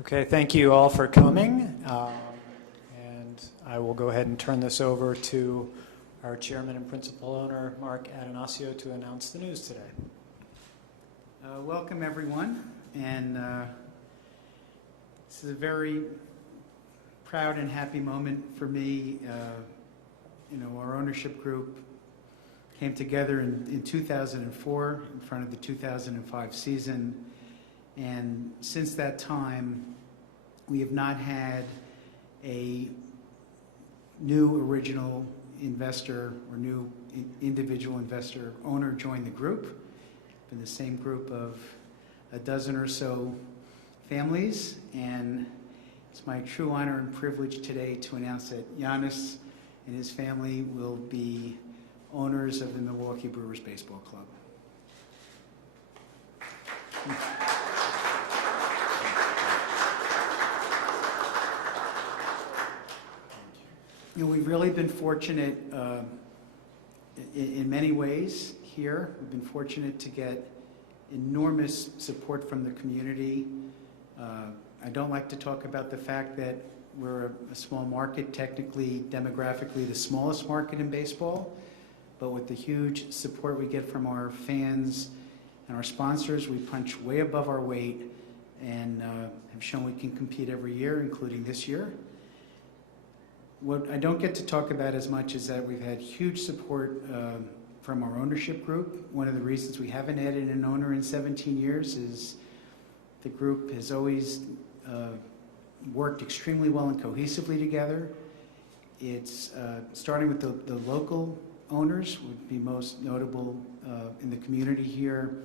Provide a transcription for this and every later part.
Okay, thank you all for coming. And I will go ahead and turn this over to our chairman and principal owner, Mark Attanasio, to announce the news today. Welcome, everyone. And this is a very proud and happy moment for me. Our ownership group came together in 2004 in front of the 2005 season. And since that time, we have not had a new original investor or new individual investor owner join the group. Been the same group of a dozen or so families, and it's my true honor and privilege today to announce that Giannis and his family will be owners of the Milwaukee Brewers Baseball Club. We've really been fortunate in many ways here. We've been fortunate to get enormous support from the community. I don't like to talk about the fact that we're a small market, technically, demographically, the smallest market in baseball, but with the huge support we get from our fans and our sponsors, we punch way above our weight and have shown we can compete every year, including this year. What I don't get to talk about as much is that we've had huge support from our ownership group. One of the reasons we haven't added an owner in 17 years is the group has always worked extremely well and cohesively together. It's starting with the local owners would be most notable in the community here.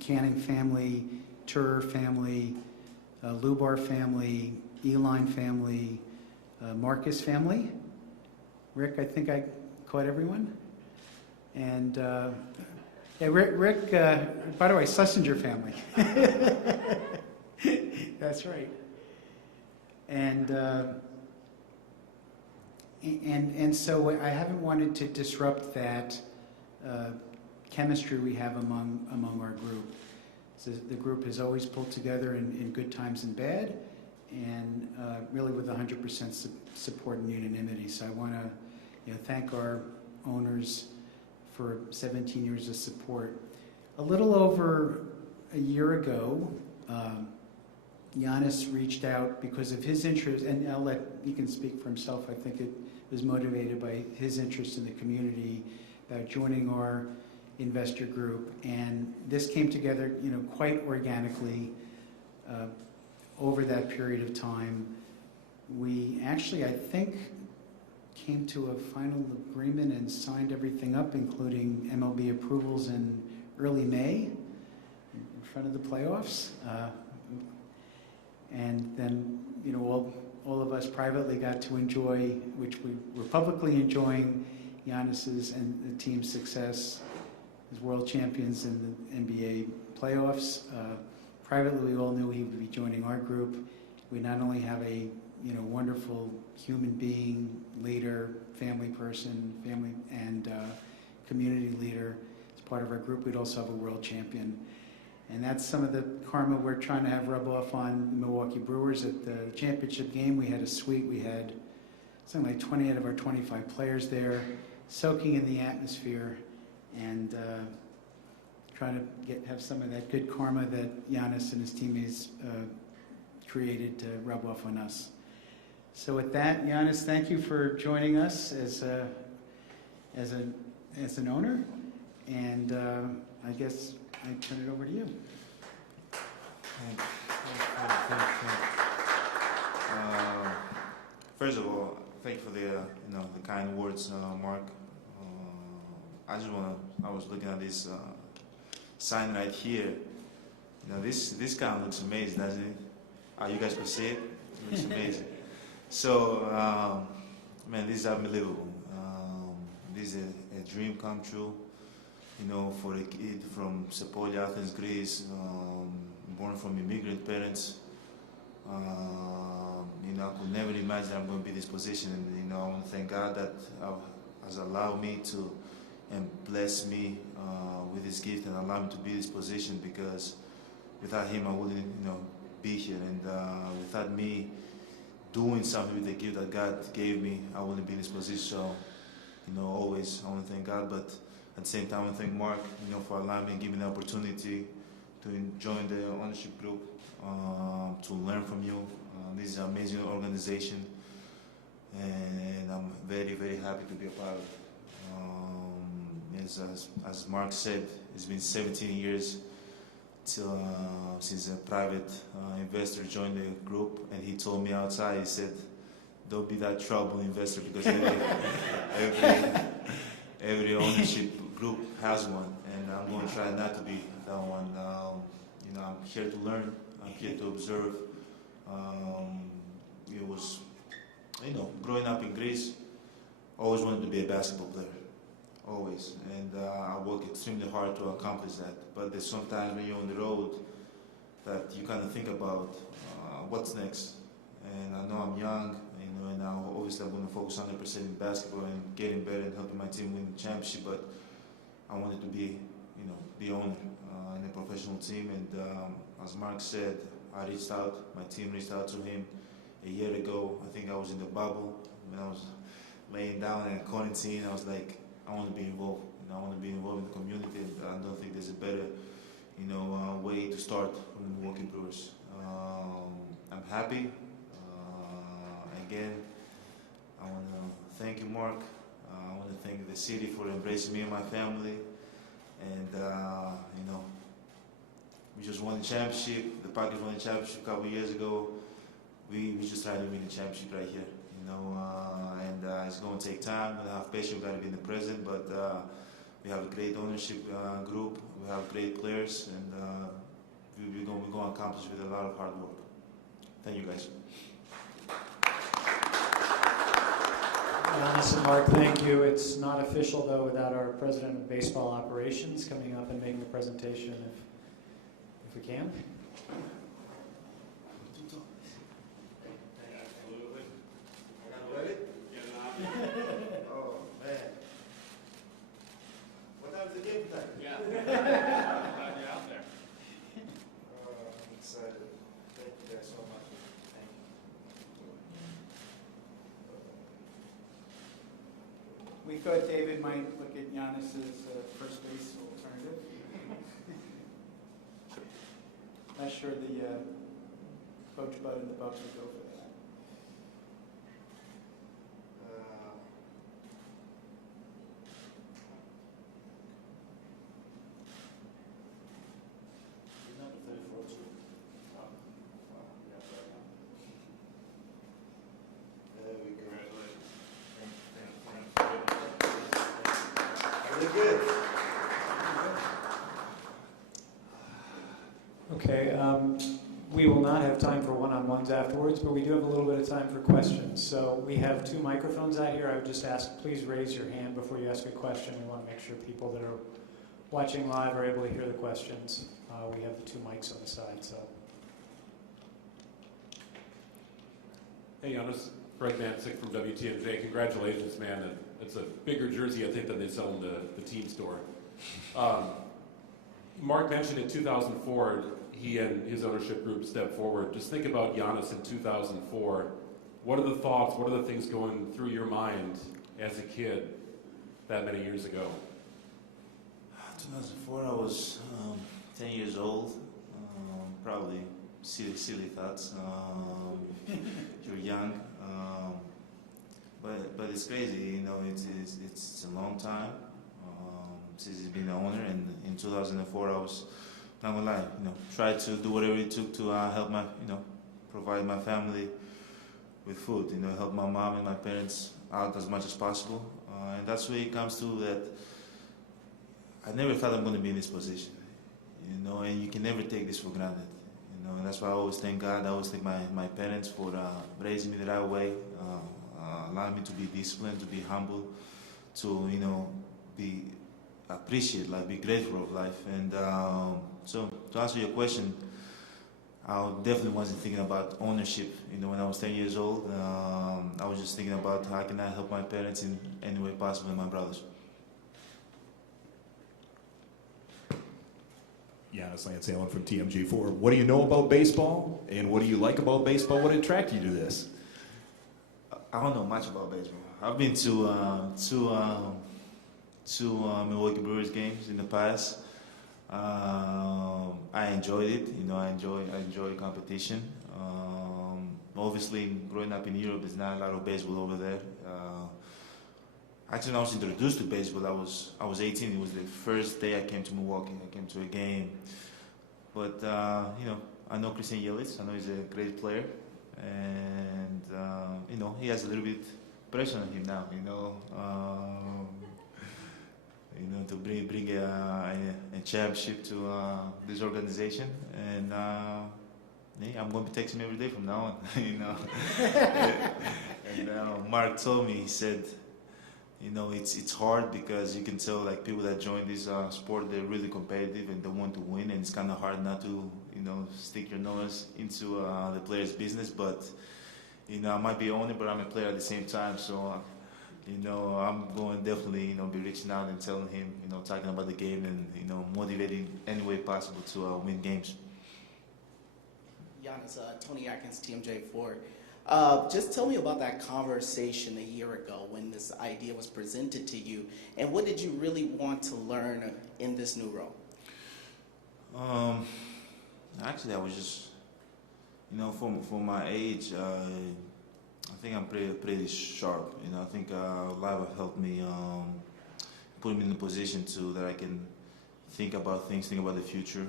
Canning family, Turer family, Lubar family, Eline family, Marcus family. Rick, I think I caught everyone. And yeah, Rick, by the way, Schlesinger family. That's right. And so I haven't wanted to disrupt that chemistry we have among our group. So the group has always pulled together in good times and bad, and really with 100% support and unanimity. So I want to thank our owners for 17 years of support. A little over a year ago, Giannis reached out because of his interest, and I'll let he can speak for himself. I think it was motivated by his interest in the community about joining our investor group, and this came together, quite organically over that period of time. We actually, I think, came to a final agreement and signed everything up, including MLB approvals in early May, in front of the playoffs. And then, all of us privately got to enjoy, which we were publicly enjoying, Giannis's and the team's success as world champions in the NBA playoffs. Privately, we all knew he would be joining our group. We not only have a wonderful human being, leader, family person, family and community leader as part of our group, we'd also have a world champion. And that's some of the karma we're trying to have rub off on the Milwaukee Brewers. At the championship game, we had a suite. We had something like 20 out of our 25 players there, soaking in the atmosphere and trying to have some of that good karma that Giannis and his teammates created to rub off on us. So with that, Giannis, thank you for joining us as an owner, and I guess I turn it over to you. First of all, thank you for the kind words, Mark. I was looking at this sign right here. This kind of looks amazing, doesn't it? You guys can see it? It looks amazing. So, man, this is unbelievable. This is a dream come true. For a kid from Sepoli, Athens, Greece, born from immigrant parents. I could never imagine I'm going to be in this position. And, I want to thank God that has allowed me to and blessed me with this gift and allowed me to be in this position, because without him I wouldn't, be here. And without me doing something with the gift that God gave me, I wouldn't be in this position. So, always I want to thank God, but at the same time I want to thank Mark, for allowing me and giving me the opportunity to join the ownership group, to learn from you. This is an amazing organization, and I'm very, very happy to be a part of it. As Mark said, it's been 17 years since a private investor joined the group, and he told me outside, he said, don't be that trouble investor, because every ownership group has one, and I'm going to try not to be that one. I'm here to learn, I'm here to observe. It was, growing up in Greece, always wanted to be a basketball player. Always, and I work extremely hard to accomplish that. But there's sometimes when you're on the road that you kind of think about what's next. And I know I'm young, and now obviously I'm going to focus 100% in basketball and getting better and helping my team win the championship. But I wanted to be, the owner in a professional team. And as Mark said, I reached out. My team reached out to him a year ago. I think I was in the bubble when I was laying down in quarantine. I was like, I want to be involved. I want to be involved in the community. And I don't think there's a better, way to start from the Milwaukee Brewers. I'm happy. Again, I want to thank you, Mark. I want to thank the city for embracing me and my family. And we just won the championship. The Packers won the championship a couple of years ago. We just tried to win the championship right here. And it's going to take time. We're going to have patience. We've got to be in the present, but we have a great ownership group. We have great players, and we're going to accomplish with a lot of hard work. Thank you, guys. Giannis and Mark, thank you. It's not official, though, without our president of baseball operations coming up and making the presentation, if we can. Oh, man. What time is the game tonight? Yeah. Glad you're out there. I'm excited. Thank you guys so much. Thank you. We thought David might look at Giannis's first base alternative. Not sure the Coach Bud and the Bucks would go for that. There we go. Congratulations. Really good. Okay, we will not have time for one-on-ones afterwards, but we do have a little bit of time for questions. So we have 2 microphones out here. I would just ask, please raise your hand before you ask a question. We want to make sure people that are watching live are able to hear the questions. We have the 2 mics on the side, so. Hey, Giannis. Fred Mansick from WTMJ. Congratulations, man. And it's a bigger jersey, I think, than they sell in the team store. Mark mentioned in 2004, he and his ownership group stepped forward. Just think about Giannis in 2004. What are the thoughts, what are the things going through your mind as a kid that many years ago? 2004, I was 10 years old. Probably silly thoughts. You're young. But it's crazy, it's a long time since he's been the owner, and in 2004 I was, not gonna lie, tried to do whatever it took to help my, provide my family with food, help my mom and my parents out as much as possible, and that's where it comes to that. I never thought I'm gonna be in this position, and you can never take this for granted, and that's why I always thank God. I always thank my parents for raising me the right way, allowing me to be disciplined, to be humble, to be appreciate life, be grateful of life. And so to answer your question, I definitely wasn't thinking about ownership. When I was 10 years old, I was just thinking about how can I help my parents in any way possible and my brothers. Giannis Lance-Allen from TMG4. What do you know about baseball, and what do you like about baseball? What attracted you to this? I don't know much about baseball. I've been to Milwaukee Brewers games in the past. I enjoyed it. You know, I enjoy competition. Obviously, growing up in Europe, there's not a lot of baseball over there. Actually, when I was introduced to baseball, I was 18. It was the first day I came to Milwaukee. I came to a game. But, you know, I know Christian Yelich. I know he's a great player. And, you know, he has a little bit pressure on him now, you know, to bring a championship to this organization. And yeah, I'm going to be texting him every day from now on, you know. And Mark told me, he said, you know, it's hard because you can tell like people that join this sport, they're really competitive and they want to win, and it's kind of hard not to, you know, stick your nose into the player's business. But, you know, I might be owner, but I'm a player at the same time. So, you know, I'm going to definitely, you know, be reaching out and telling him, you know, talking about the game and, you know, motivating any way possible to win games. Giannis, Tony Atkins, TMJ4. Just tell me about that conversation a year ago when this idea was presented to you, and what did you really want to learn in this new role? Actually, I was just, you know, for my age, I think I'm pretty sharp. You know, I think life have helped me, put me in a position that I can think about things, think about the future,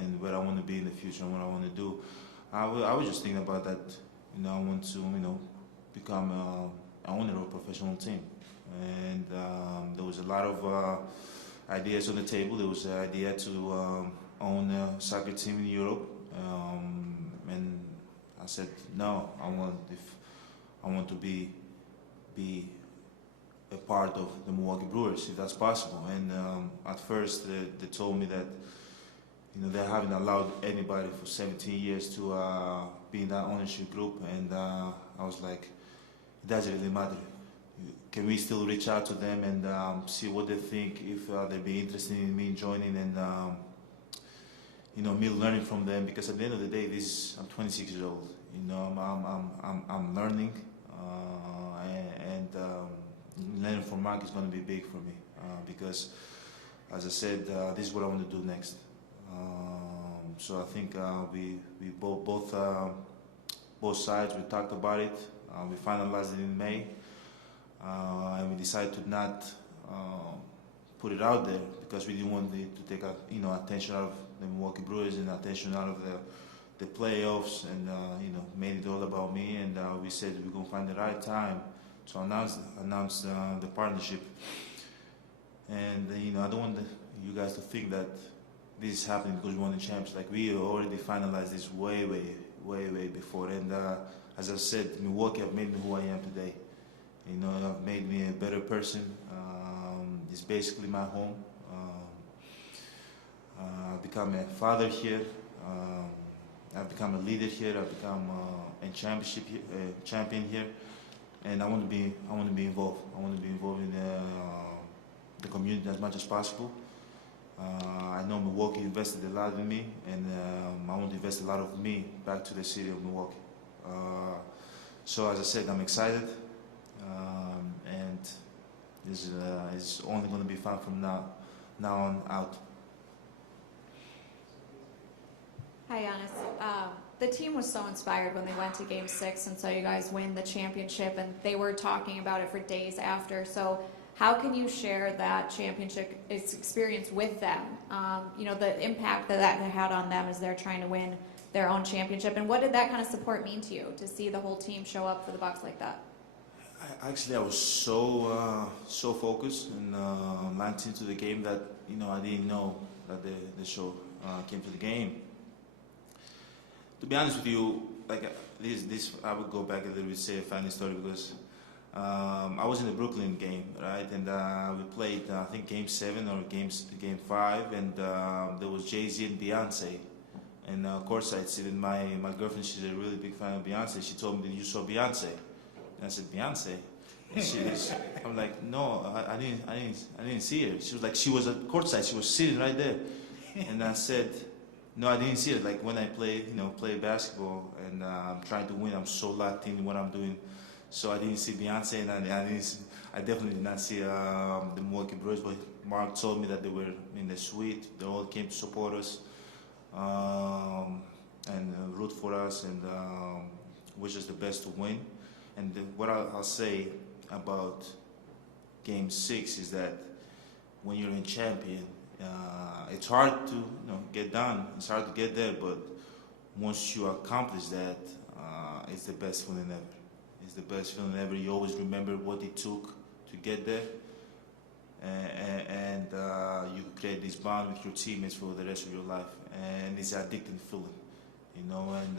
and where I want to be in the future and what I want to do. I was just thinking about that. You know, I want to, you know, become an owner of a professional team. And there was a lot of ideas on the table. There was an idea to own a soccer team in Europe. And I said, no, I want to be a part of the Milwaukee Brewers, if that's possible. And at first, they told me that, you know, they haven't allowed anybody for 17 years to be in that ownership group, and I was like, it doesn't really matter. Can we still reach out to them and see what they think, if they'd be interested in me joining and, you know, me learning from them? Because at the end of the day, I'm 26 years old. You know, I'm learning, and learning from Mark is going to be big for me because, as I said, this is what I want to do next. So I think we both sides, we talked about it. We finalized it in May, and we decided to not put it out there because we didn't want it to take attention out of the Milwaukee Brewers and attention out of the playoffs, and you know, made it all about me. And we said we're gonna find the right time to announce the partnership. And you know, I don't want you guys to think that this is happening because we won the championship. Like, we already finalized this way before. And as I said, Milwaukee have made me who I am today. You know, have made me a better person. It's basically my home. I've become a father here. I've become a leader here. I've become a champion here. And I want to be involved. I want to be involved in the community as much as possible. I know Milwaukee invested a lot in me, and I want to invest a lot of me back to the city of Milwaukee. So as I said, I'm excited, and this is only going to be fun from now on out. Hi, Giannis. The team was so inspired when they went to Game 6 and saw you guys win the championship, and they were talking about it for days after. So how can you share that championship experience with them? You know, the impact that had on them as they're trying to win their own championship, and what did that kind of support mean to you, to see the whole team show up for the Bucks like that? Actually, I was so focused and locked into the game that, you know, I didn't know that the show came to the game. To be honest with you, like this, I would go back a little bit, say a funny story, because I was in the Brooklyn game, right? And we played, I think, Game 7 or Game 5, and there was Jay-Z and Beyonce. And courtside sitting, my girlfriend, she's a really big fan of Beyonce. She told me that you saw Beyonce. And I said, Beyonce? And I'm like, no, I didn't see her. She was like, she was at courtside. She was sitting right there. And I said, no, I didn't see it. Like when I play basketball and I'm trying to win, I'm so locked in what I'm doing. So I didn't see Beyonce, and I definitely did not see the Milwaukee Brewers. But Mark told me that they were in the suite. They all came to support us and root for us and wish us the best to win. And what I'll say about Game 6 is that when you're a champion, it's hard to get done. It's hard to get there, but once you accomplish that, it's the best feeling ever. It's the best feeling ever. You always remember what it took to get there, and you create this bond with your teammates for the rest of your life. And it's an addicting feeling, And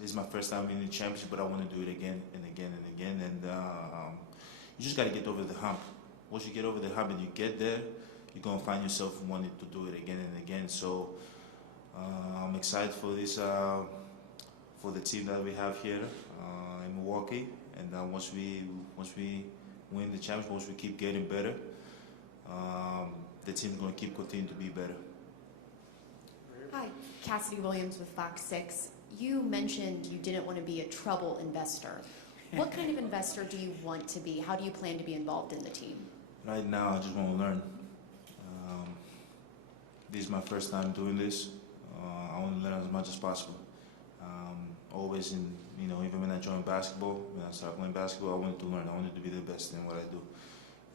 this is my first time in the championship, but I want to do it again and again and again. And you just got to get over the hump. Once you get over the hump and you get there, you're going to find yourself wanting to do it again and again. So I'm excited for this, for the team that we have here in Milwaukee. And once we win the championship, once we keep getting better, the team's going to continue to be better. Hi, Cassidy Williams with Fox 6. You mentioned you didn't want to be a trouble investor. What kind of investor do you want to be? How do you plan to be involved in the team? Right now, I just want to learn. This is my first time doing this. I want to learn as much as possible. Always even when I joined basketball, when I started playing basketball, I wanted to learn. I wanted to be the best in what I do.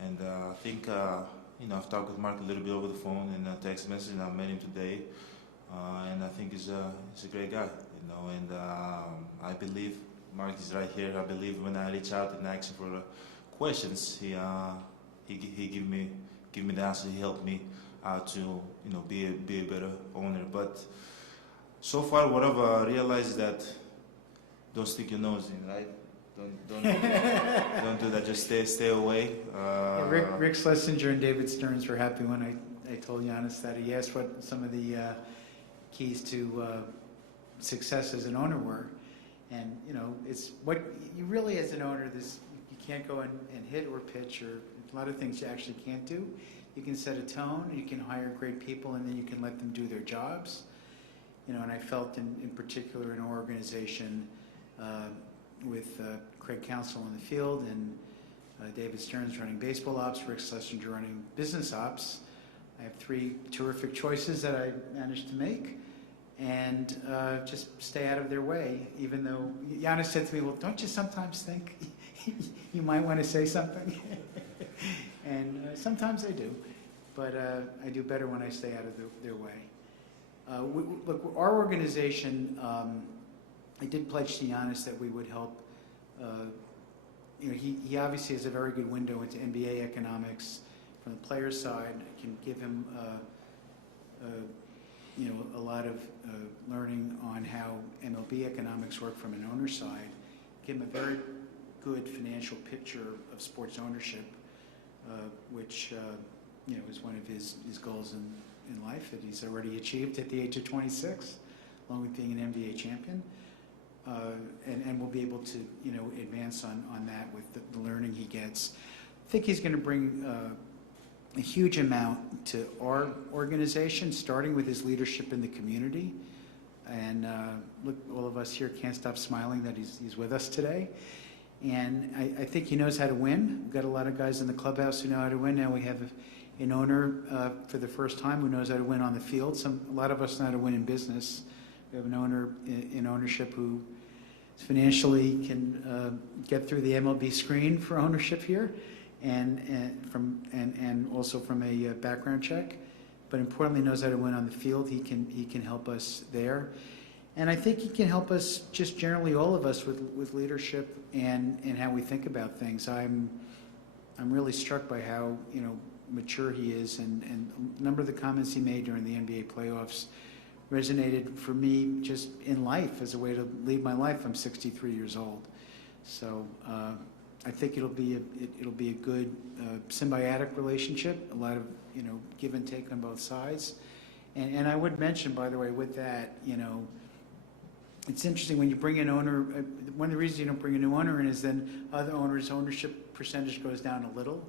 And I think, I've talked with Mark a little bit over the phone and text message, and I met him today. And I think he's a great guy, and I believe Mark is right here. I believe when I reach out and ask him for questions, he give me the answer. He helped me out to be a better owner. But so far, what I've realized is that don't stick your nose in, right? Don't do that. Just stay away. Rick Schlesinger and David Stearns were happy when I told Giannis that. He asked what some of the keys to success as an owner were, and it's what you really as an owner. You can't go and hit or pitch, or a lot of things you actually can't do. You can set a tone, you can hire great people, and then you can let them do their jobs. And I felt in particular in our organization with Craig Counsell in the field and David Stearns running baseball ops, Rick Schlesinger running business ops. I have 3 terrific choices that I managed to make, and just stay out of their way, even though Giannis said to me, well, don't you sometimes think you might want to say something? And sometimes I do, but I do better when I stay out of their way. Look, our organization, I did pledge to Giannis that we would help. He obviously has a very good window into NBA economics. From the player's side, I can give him a lot of learning on how MLB economics work from an owner's side. Give him a very good financial picture of sports ownership, which is one of his goals in life that he's already achieved at the age of 26, along with being an NBA champion. And we'll be able to advance on that with the learning he gets. I think he's going to bring a huge amount to our organization, starting with his leadership in the community. And look, all of us here can't stop smiling that he's with us today. And I think he knows how to win. We've got a lot of guys in the clubhouse who know how to win. Now we have an owner for the first time who knows how to win on the field. A lot of us know how to win in business. We have an owner in ownership who financially can get through the MLB screen for ownership here, and also from a background check, but importantly knows how to win on the field. He can help us there, and I think he can help us just generally, all of us, with leadership and how we think about things. I'm really struck by how mature he is, and a number of the comments he made during the NBA playoffs resonated for me just in life as a way to lead my life. I'm 63 years old, so I think it'll be a good symbiotic relationship. A lot of give and take on both sides, and I would mention, by the way, with that, it's interesting when you bring an owner. One of the reasons you don't bring a new owner in is then other owners' ownership percentage goes down a little.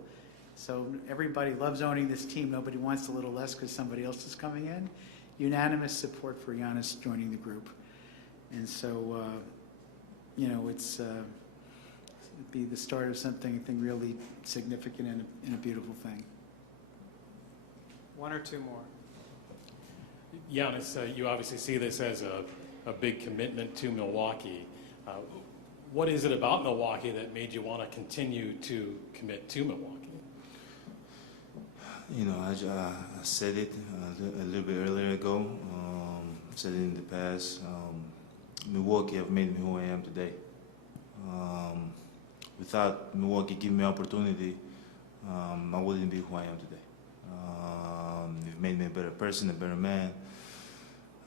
So everybody loves owning this team. Nobody wants a little less because somebody else is coming in. Unanimous support for Giannis joining the group. And so, you know, it'd be the start of something I think really significant and a beautiful thing. One or two more. Giannis, you obviously see this as a big commitment to Milwaukee. What is it about Milwaukee that made you want to continue to commit to Milwaukee? You know, I said it a little bit earlier ago. Said it in the past. Milwaukee have made me who I am today. Without Milwaukee giving me opportunity, I wouldn't be who I am today. They've made me a better person, a better man.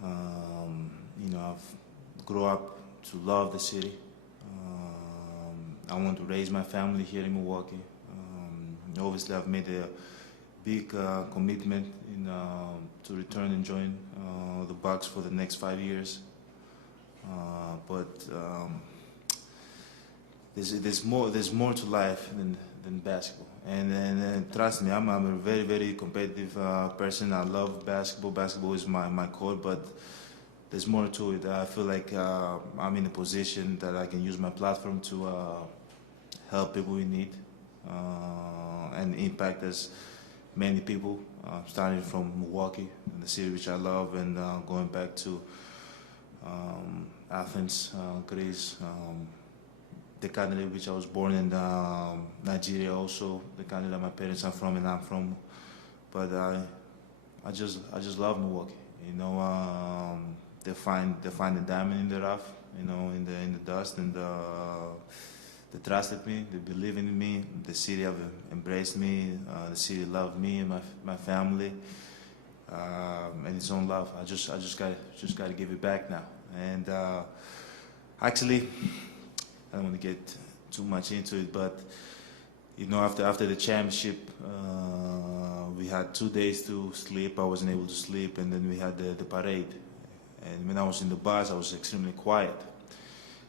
You know, I've grown up to love the city. I want to raise my family here in Milwaukee. Obviously, I've made a big commitment to return and join the Bucks for the next 5 years. But there's more to life than basketball. And trust me, I'm a very, very competitive person. I love basketball. Basketball is my core, but there's more to it. I feel like I'm in a position that I can use my platform to help people in need and impact as many people, starting from Milwaukee, the city which I love, and going back to Athens, Greece, the country which I was born in, Nigeria also, the country that my parents are from and I'm from. But I just love Milwaukee. You know, they find the diamond in the rough, you know, in the dust, and they trusted me, they believe in me. The city have embraced me. The city loved me and my family, and its own love. I just got to give it back now. And actually, I don't want to get too much into it, but you know, after the championship, we had 2 days to sleep. I wasn't able to sleep, and then we had the parade. And when I was in the bus, I was extremely quiet.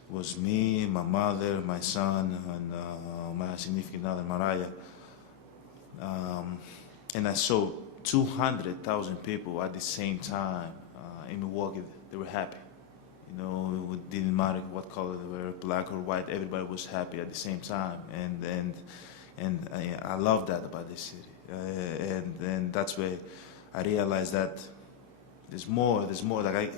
It was me, my mother, my son, and my significant other, Mariah. And I saw 200,000 people at the same time in Milwaukee. They were happy. You know, it didn't matter what color they were, black or white. Everybody was happy at the same time, and I love that about this city. And that's where I realized that there's more. Like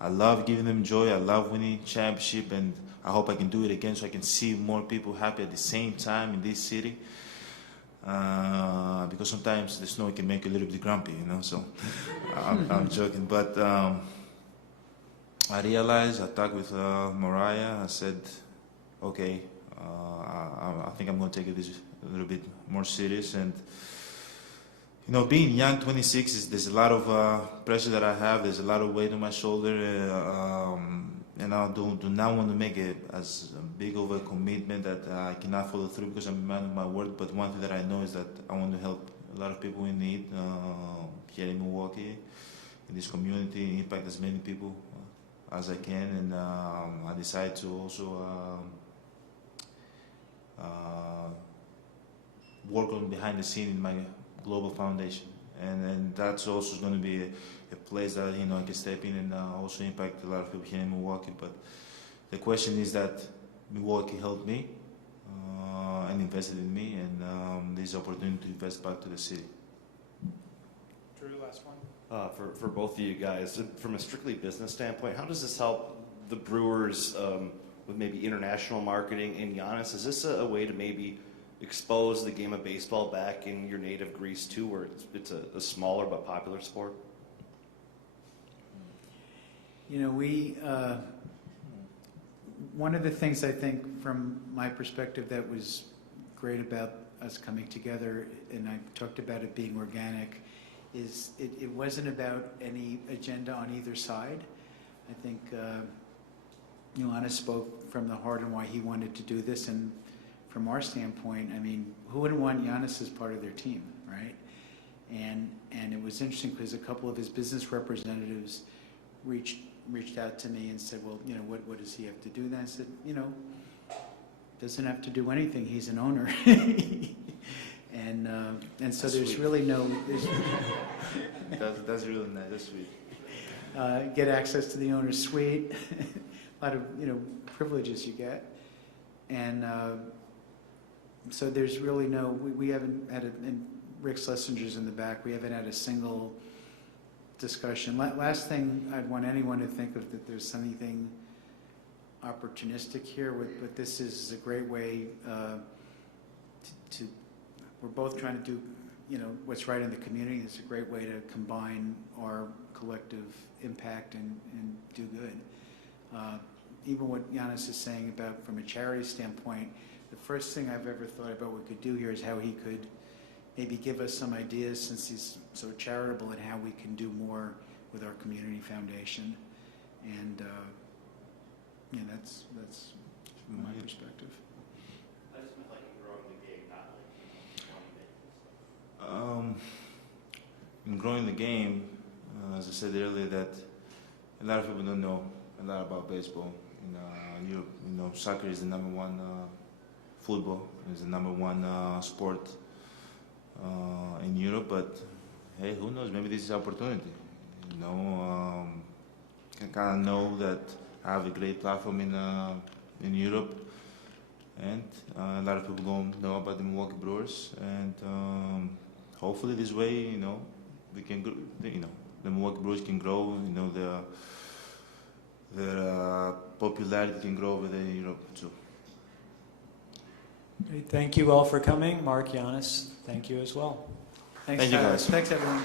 I love giving them joy. I love winning championship, and I hope I can do it again, so I can see more people happy at the same time in this city. Because sometimes the snow can make you a little bit grumpy, you know. So I'm joking, but I realized. I talked with Mariah. I said, okay, I think I'm going to take this a little bit more serious. And you know, being young, 26, there's a lot of pressure that I have. There's a lot of weight on my shoulder, and I do not want to make it as big of a commitment that I cannot follow through, because I'm a man of my word. But one thing that I know is that I want to help a lot of people in need here in Milwaukee, in this community, impact as many people as I can. And I decided to also work on behind the scene in my global foundation, and that's also going to be a place that, you know, I can step in and also impact a lot of people here in Milwaukee. But the question is that Milwaukee helped me and invested in me, and there's opportunity to invest back to the city. Drew, last one. For both of you guys, from a strictly business standpoint, how does this help the Brewers with maybe international marketing? And Giannis, is this a way to maybe expose the game of baseball back in your native Greece too, where it's a smaller but popular sport? You know, one of the things I think from my perspective that was great about us coming together, and I talked about it being organic, is it wasn't about any agenda on either side. I think Giannis spoke from the heart on why he wanted to do this, and from our standpoint, I mean, who wouldn't want Giannis as part of their team, right? And it was interesting because a couple of his business representatives reached out to me and said, well, you know, what does he have to do? Then I said, you know, doesn't have to do anything. He's an owner. And so That's there's sweet. really no, That's really nice. That's sweet. get access to the owner's suite, a lot of, privileges you get. And so there's really no, we haven't had, and Rick Schlesinger's in the back, we haven't had a single discussion. Last thing I'd want anyone to think of that there's anything opportunistic here, but this is a great way to we're both trying to do, what's right in the community. It's a great way to combine our collective impact and do good. Even what Giannis is saying about from a charity standpoint, the first thing I've ever thought about what we could do here is how he could maybe give us some ideas, since he's so charitable, and how we can do more with our community foundation. And that's my perspective. I just meant like growing the game, not like In growing the game, as I said earlier, that a lot of people don't know a lot about baseball. In Europe, soccer is the number one. Football is the number one sport in Europe. But hey, who knows? Maybe this is opportunity. I kind of know that I have a great platform in Europe, and a lot of people don't know about the Milwaukee Brewers, and hopefully this way, we can, the Milwaukee Brewers can grow. Their popularity can grow over there in Europe too. Great. Thank you all for coming. Mark, Giannis, thank you as well. Thanks, Thank you, Tyler. guys. Thanks, everyone.